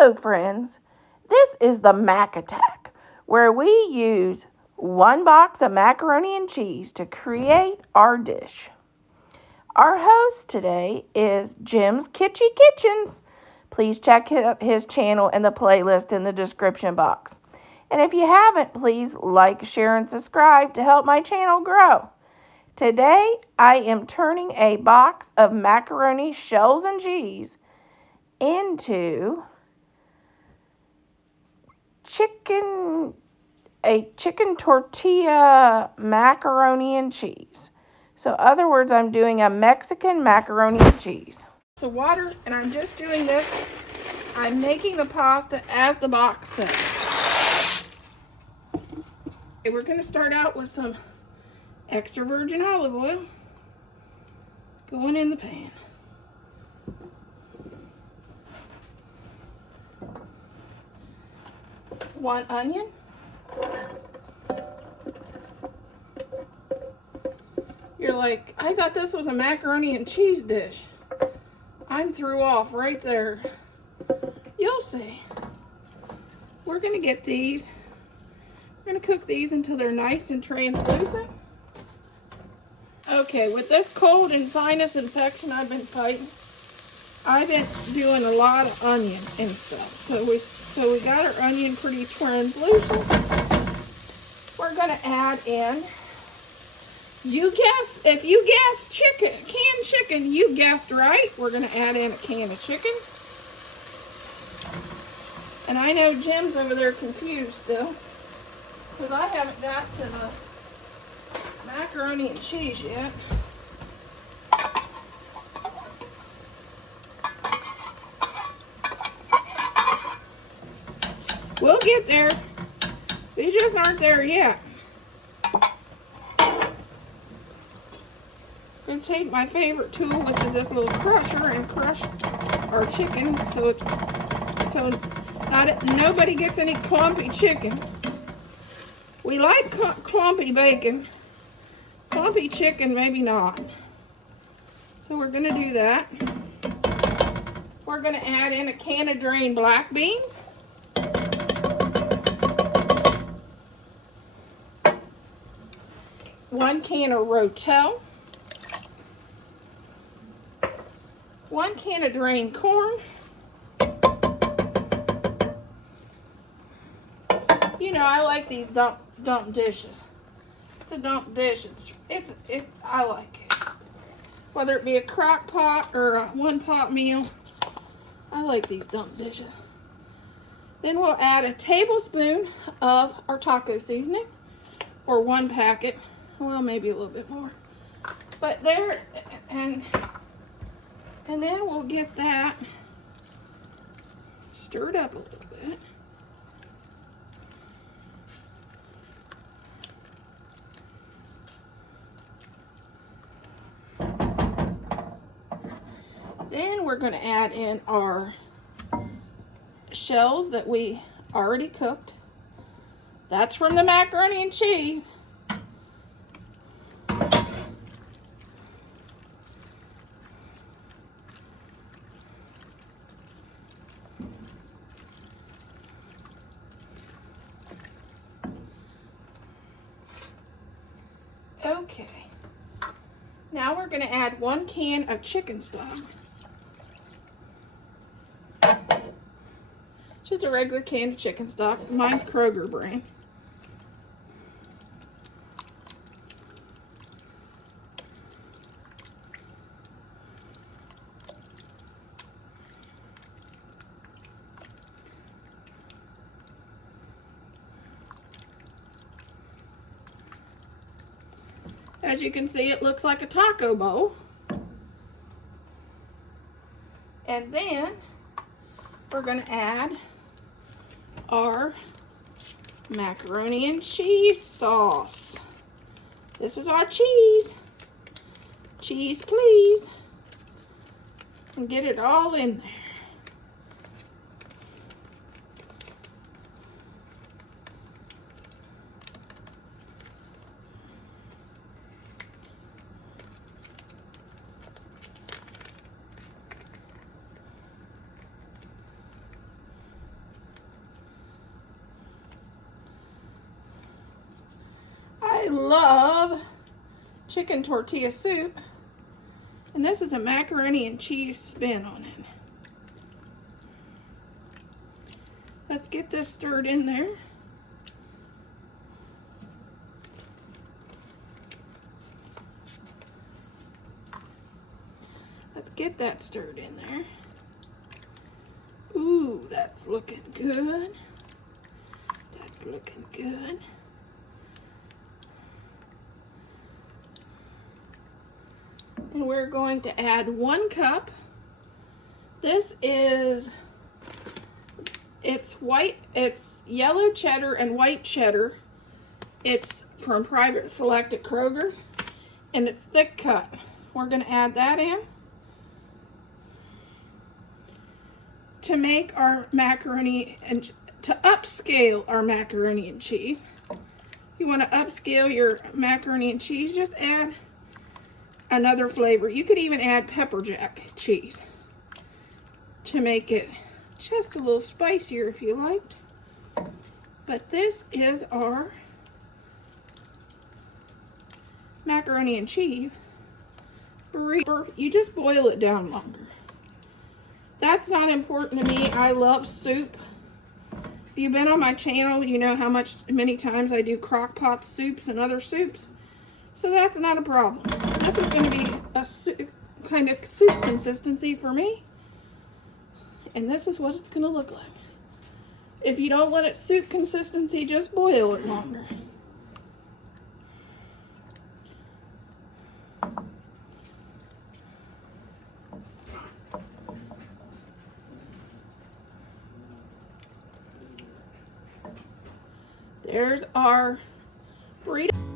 Hello friends, this is the Mac Attack, where we use one box of macaroni and cheese to create our dish. Our host today is Jim's Kitschy Kitchens. Please check his channel and the playlist in the description box. And if you haven't, please like, share, and subscribe to help my channel grow. Today, I am turning a box of macaroni shells and cheese into a chicken tortilla macaroni and cheese. So, in other words, I'm doing a Mexican macaroni and cheese. So water, and I'm just doing this. I'm making the pasta as the box says. Okay, we're going to start out with some extra virgin olive oil going in the pan. One onion. You're like, I thought this was a macaroni and cheese dish. I'm threw off right there. You'll see. We're going to get these. We're going to cook these until they're nice and translucent. Okay, with this cold and sinus infection I've been fighting, I've been doing a lot of onion and stuff. So we got our onion pretty translucent. We're going to add in, if you guessed chicken, canned chicken, you guessed right. We're going to add in a can of chicken. And I know Jim's over there confused still, because I haven't got to the macaroni and cheese yet. We'll get there. We just aren't there yet. I'm going to take my favorite tool, which is this little crusher, and crush our chicken so nobody gets any clumpy chicken. We like clumpy bacon. Clumpy chicken, maybe not. So we're going to do that. We're going to add in a can of drained black beans. One can of Rotel. One can of drained corn. You know, I like these dump dishes. It's a dump dish. I like it. Whether it be a crock pot or a one-pot meal, I like these dump dishes. Then we'll add a tablespoon of our taco seasoning, or one packet. Well, maybe a little bit more. But there, and then we'll get that stirred up a little bit. Then we're going to add in our shells that we already cooked. That's from the macaroni and cheese. Okay. Now we're going to add 1 can of chicken stock. Just a regular can of chicken stock. Mine's Kroger brand. As you can see, it looks like a taco bowl. And then we're going to add our macaroni and cheese sauce. This is our cheese. Cheese, please. And get it all in there. love chicken tortilla soup, and this is a macaroni and cheese spin on it. Let's get this stirred in there. Let's get that stirred in there. Ooh, that's looking good. That's looking good. And we're going to add 1 cup. This is, it's yellow cheddar and white cheddar. It's from Private Select at Kroger's, and it's thick cut. We're going to add that in to make our macaroni and to upscale our macaroni and cheese. You want to upscale your macaroni and cheese, just add another flavor. You could even add pepper jack cheese to make it just a little spicier if you liked. But this is our macaroni and cheese burrito. You just boil it down longer. That's not important to me. I love soup. If you've been on my channel, you know how many times I do crock pot soups and other soups. So that's not a problem. This is going to be a kind of soup consistency for me. And this is what it's going to look like. If you don't want it soup consistency, just boil it longer. There's our burrito.